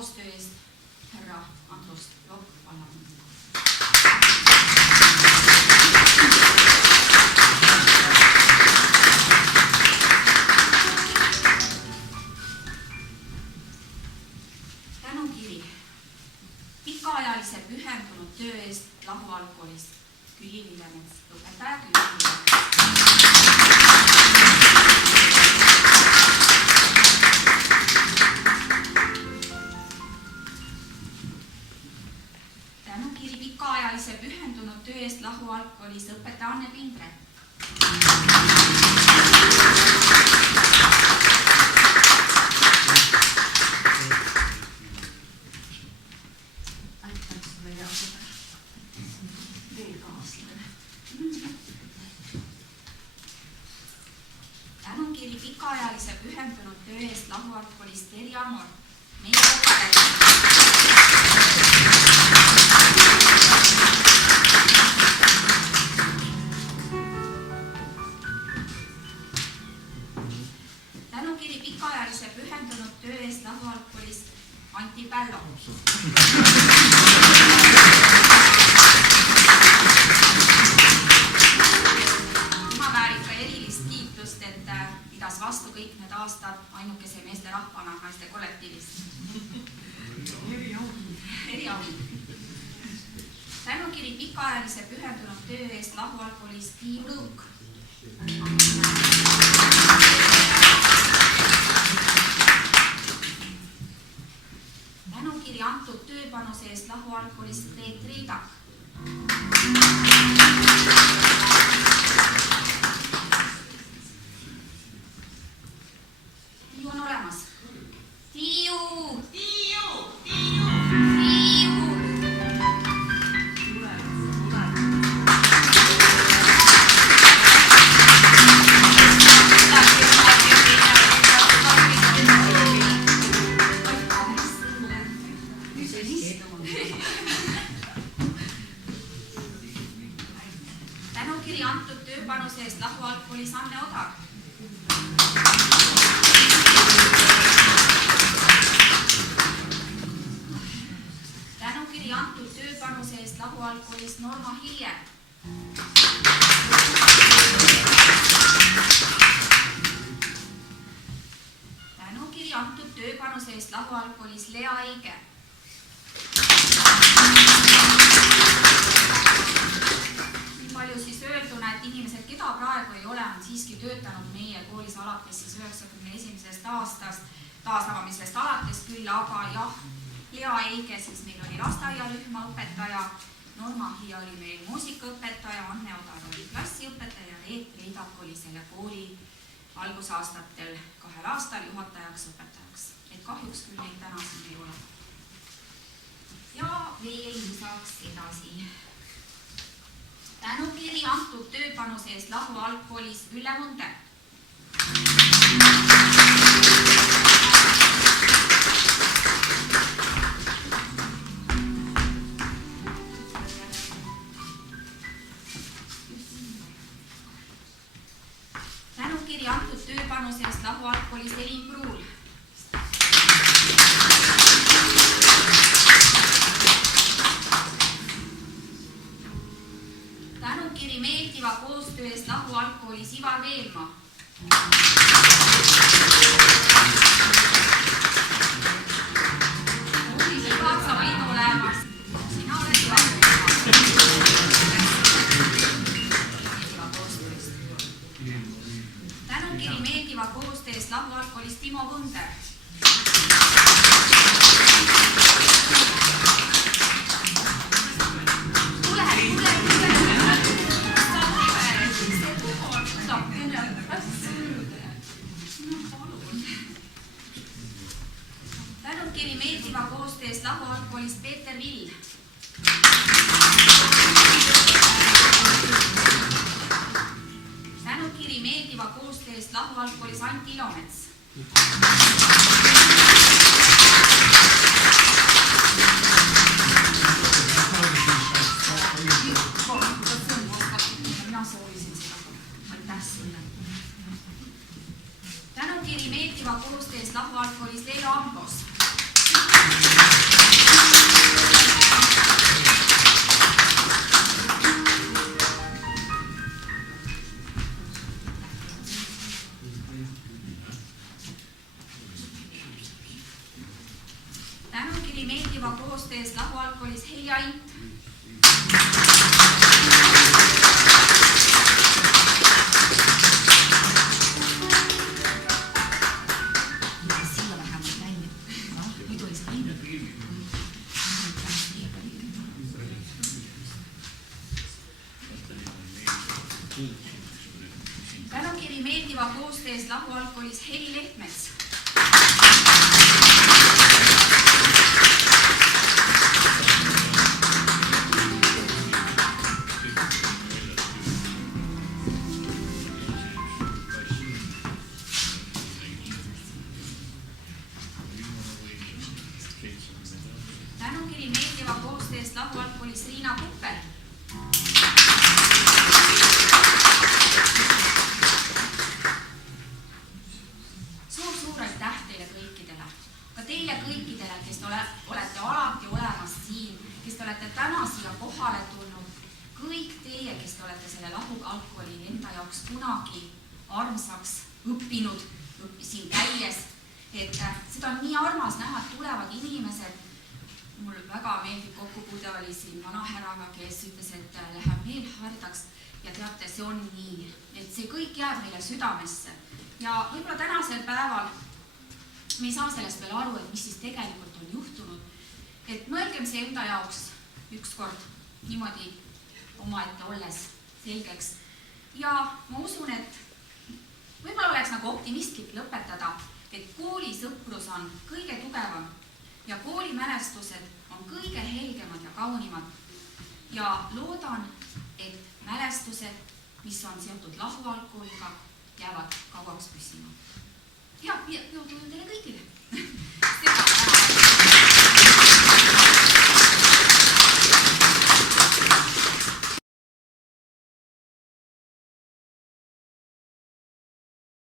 koostöö eest härra Andrus Lokk-Vallam. Tänukiri pikaajalise pühendunud töö eest Lahu algkoolis Külli Villemets, õpetaja Külli Villemets. Tänukiri pikaajalise pühendunud töö eest Lahu algkoolis õpetaja Anne Pindre. Tänukiri pikaajalise pühendunud töö eest Lahu algkoolis Terje Amor, meie õpetaja. Tänukiri pikaajalise pühendunud töö eest Lahu algkoolis Anti Pällo. Tema väärib ka erilist kiitust, et pidas vastu kõik need aastad ainukese meeste rahvana naiste kollektiivist. Eriabi. Tänukiri pikaajalise pühendunud töö eest Lahu algkoolis Tiiu Lõuk. Tänukiri antud tööpanuse eest Lahu algkoolis Reet Riidak. Tiiu on olemas. Tiiu! Tiiu! Tiiu! Tiiu! Tänukiri antud tööpanuse eest Lahu algkoolis Anne Odar. Tänukiri antud tööpanuse eest Lahu algkoolis Norma Hilje. Tänukiri antud tööpanuse eest Lahu algkoolis Lea Eige. Nii palju siis öelduna, et inimesed, keda praegu ei ole, on siiski töötanud meie koolis alates siis 91. aastast, taasavamisest alates küll, aga jah, Lea Eige, siis meil oli lasteaiarühma õpetaja, Norma Hilje oli meil muusikaõpetaja, Anne Odar oli klassiõpetaja, Reet Riidak oli selle kooli algusaastatel 2 aastal juhatajaks, õpetajaks. Et kahjuks küll neid täna siin ei ole. Ja veel lisaks edasi. Tänukiri antud tööpanuse eest Lahu algkoolis Ülle Munde. Tänukiri antud tööpanuse eest Lahu algkoolis Elin Pruul. Tänukiri meeldiva koostöö eest Lahu algkoolis Ivar Veelma. Ivar, sa olid olemas. Sina oled Ivar Veelma. Tänukiri meeldiva koostöö eest Lahu algkoolis Timo Võnder. Tänukiri meeldiva koostöö eest Lahu algkoolis Peeter Vill. Tänukiri meeldiva koostöö eest Lahu algkoolis Anti Ilomets. Tänukiri meeldiva koostöö eest Lahu algkoolis Leelo Ambos. Lahualgkoolis Helja Int. Siia vähemalt läinud. Muidu ei saa läinud. Tänukiri meeldiva koostöös Lahualgkoolis Heli Lehtmets. Tänukiri meeldiva koostöös Lahualgkoolis Riina Kuppel. Suur aitäh teile kõikidele. Ka teile kõikidele, kes te olete alati olemas siin, kes te olete täna siia kohale tulnud. Kõik teie, kes te olete selle Lahualgkooli enda jaoks kunagi armsaks õppinud, õppisin käies. Et seda on nii armas näha, et tulevad inimesed. Mul väga meeldib kokkupuude oli siin vanahäraga, kes ütles, et läheb meel hardaks ja teate, see on nii. Et see kõik jääb meile südamesse. Ja võib-olla tänasel päeval me ei saa sellest veel aru, et mis siis tegelikult on juhtunud. Et mõelgem see enda jaoks ükskord niimoodi omaette olles selgeks. Ja ma usun, et võib-olla oleks nagu optimistlik lõpetada, et koolisõprus on kõige tugevam ja koolimälestused on kõige helgemad ja kaunimad. Ja loodan, et mälestused, mis on seotud Lahualgkooliga, jäävad kauaks püsima. Ja jõudu teile kõigile!